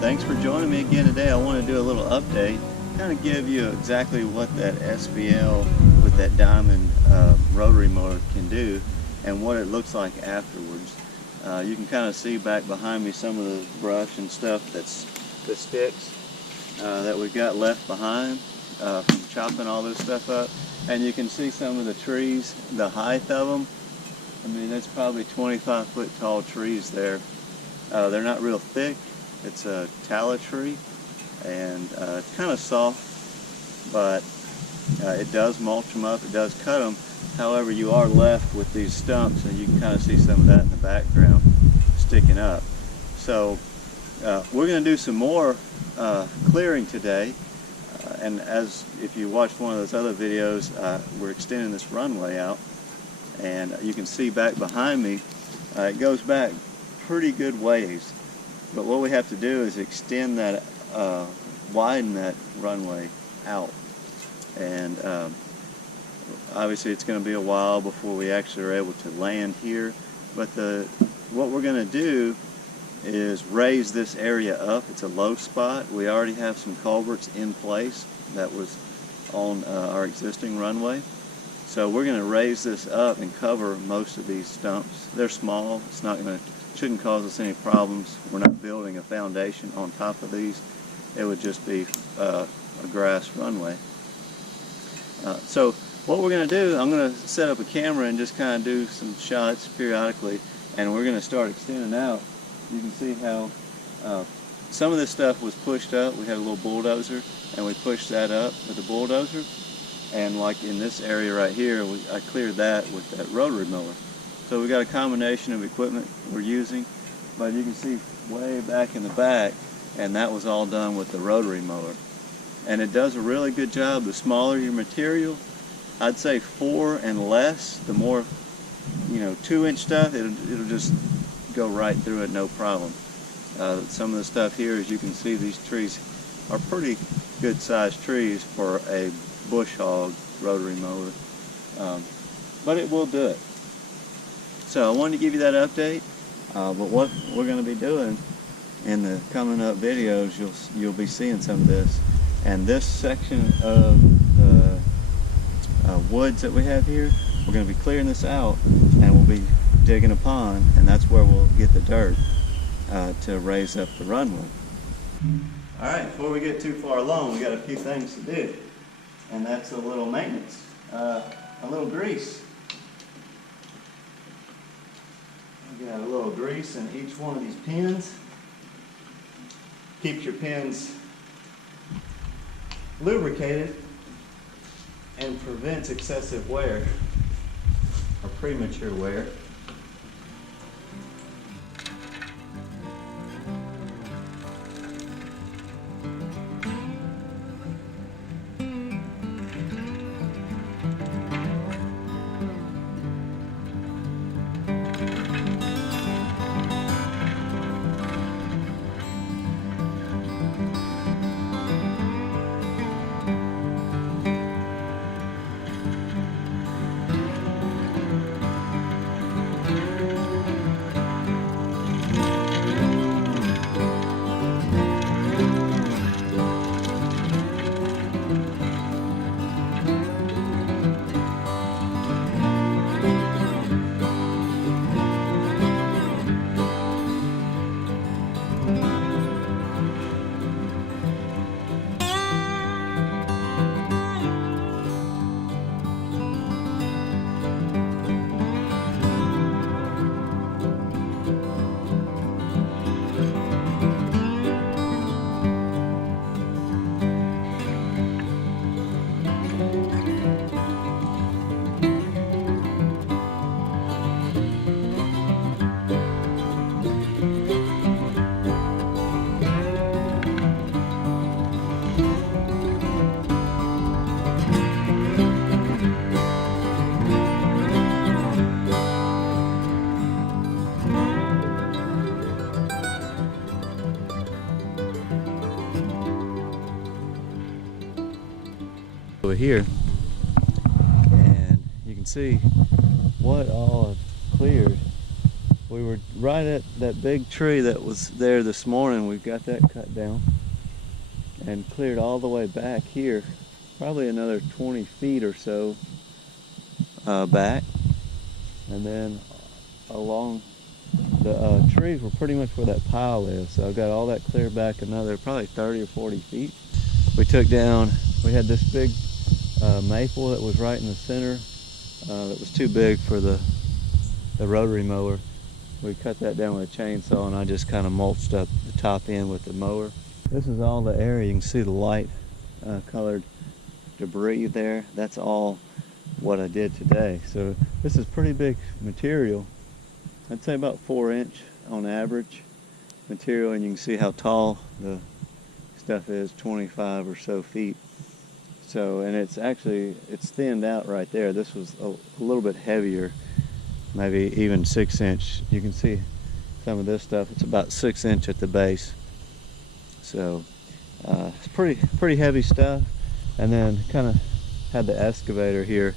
Thanks for joining me again today. I want to do a little update, kind of give you exactly what that SVL with that Diamond rotary mower can do and what it looks like afterwards. You can kind of see back behind me some of the brush and stuff the sticks that we've got left behind from chopping all this stuff up. And you can see some of the trees, the height of them. I mean, that's probably 25-foot tall trees there. They're not real thick. It's a tallow tree, and it's kind of soft, but it does mulch them up, it does cut them. However, you are left with these stumps, and you can kind of see some of that in the background sticking up. So we're going to do some more clearing today, and as if you watched one of those other videos, we're extending this runway out, and you can see back behind me, it goes back pretty good ways. But what we have to do is extend that, widen that runway out. And obviously it's going to be a while before we actually are able to land here. But what we're going to do is raise this area up. It's a low spot. We already have some culverts in place that was on our existing runway. So we're going to raise this up and cover most of these stumps. They're small. It's not going to shouldn't cause us any problems. We're not building a foundation on top of these. It would just be a grass runway. So what we're going to do, I'm going to set up a camera and just kind of do some shots periodically, and we're going to start extending out. You can see how some of this stuff was pushed up. We had a little bulldozer, and we pushed that up with the bulldozer. And like in this area right here, I cleared that with that rotary mower. So we've got a combination of equipment we're using, but you can see way back in the back, and that was all done with the rotary mower. And it does a really good job. The smaller your material, I'd say 4 and less, the more, 2-inch stuff, it'll just go right through it, no problem. Some of the stuff here, as you can see, these trees are pretty good sized trees for a bush hog rotary mower, but it will do it. So I wanted to give you that update, but what we're going to be doing in the coming up videos, you'll be seeing some of this. And this section of the woods that we have here, we're going to be clearing this out, and we'll be digging a pond, and that's where we'll get the dirt to raise up the runway. All right, before we get too far along, we got a few things to do, and that's a little maintenance, a little grease. Got a little grease in each one of these pins. Keeps your pins lubricated and prevents excessive wear or premature wear. Over here, and you can see what all I've cleared. We were right at that big tree that was there this morning. We've got that cut down and cleared all the way back here, probably another 20 feet or so back, and then along the trees were pretty much where that pile is. So I've got all that cleared back another probably 30 or 40 feet. We took down, we had this big maple that was right in the center that was too big for the rotary mower. We cut that down with a chainsaw, and I just kind of mulched up the top end with the mower. This is all the area. You can see the light colored debris there. That's all what I did today. So this is pretty big material. I'd say about 4-inch on average material, and you can see how tall the stuff is, 25 or so feet. So, and it's thinned out right there. This was a little bit heavier, maybe even 6-inch. You can see some of this stuff. It's about 6-inch at the base. So it's pretty heavy stuff. And then kind of had the excavator here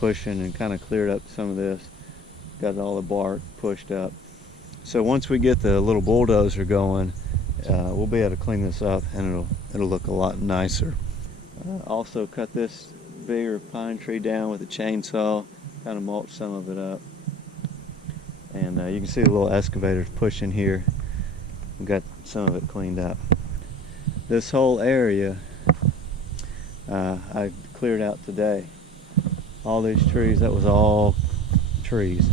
pushing and kind of cleared up some of this. Got all the bark pushed up. So once we get the little bulldozer going, we'll be able to clean this up, and it'll look a lot nicer. Also cut this bigger pine tree down with a chainsaw, kind of mulch some of it up. And you can see the little excavators pushing here. We got some of it cleaned up. This whole area I cleared out today. All these trees, that was all trees.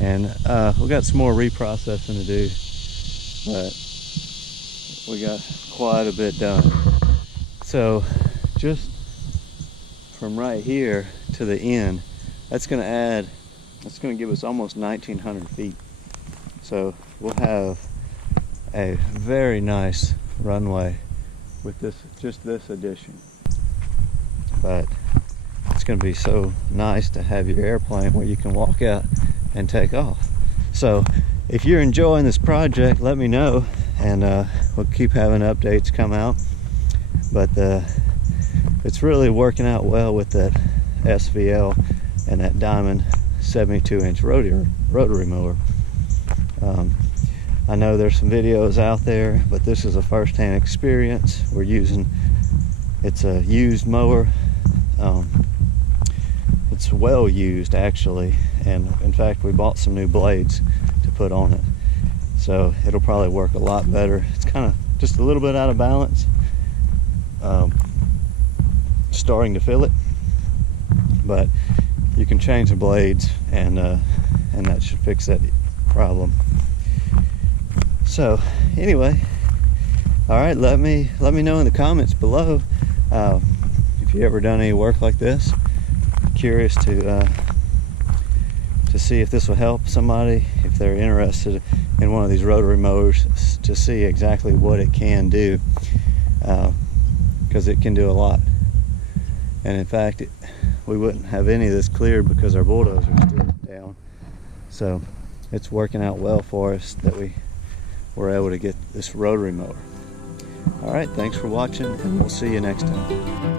And we got some more reprocessing to do, but we got quite a bit done. So just from right here to the end, that's going to give us almost 1,900 feet. So we'll have a very nice runway with just this addition. But it's going to be so nice to have your airplane where you can walk out and take off. So if you're enjoying this project, let me know, and we'll keep having updates come out. But it's really working out well with that SVL and that Diamond 72-inch rotary mower. I know there's some videos out there, but this is a first-hand experience. It's a used mower. It's well used, actually, and in fact we bought some new blades to put on it, so it'll probably work a lot better. It's kind of just a little bit out of balance, starting to feel it, but you can change the blades, and that should fix that problem. So anyway, all right, let me know in the comments below if you ever done any work like this. Curious to see if this will help somebody, if they're interested in one of these rotary mowers, to see exactly what it can do, because it can do a lot. And in fact, we wouldn't have any of this cleared because our bulldozer is still down. So it's working out well for us that we were able to get this rotary mower. All right, thanks for watching, and we'll see you next time.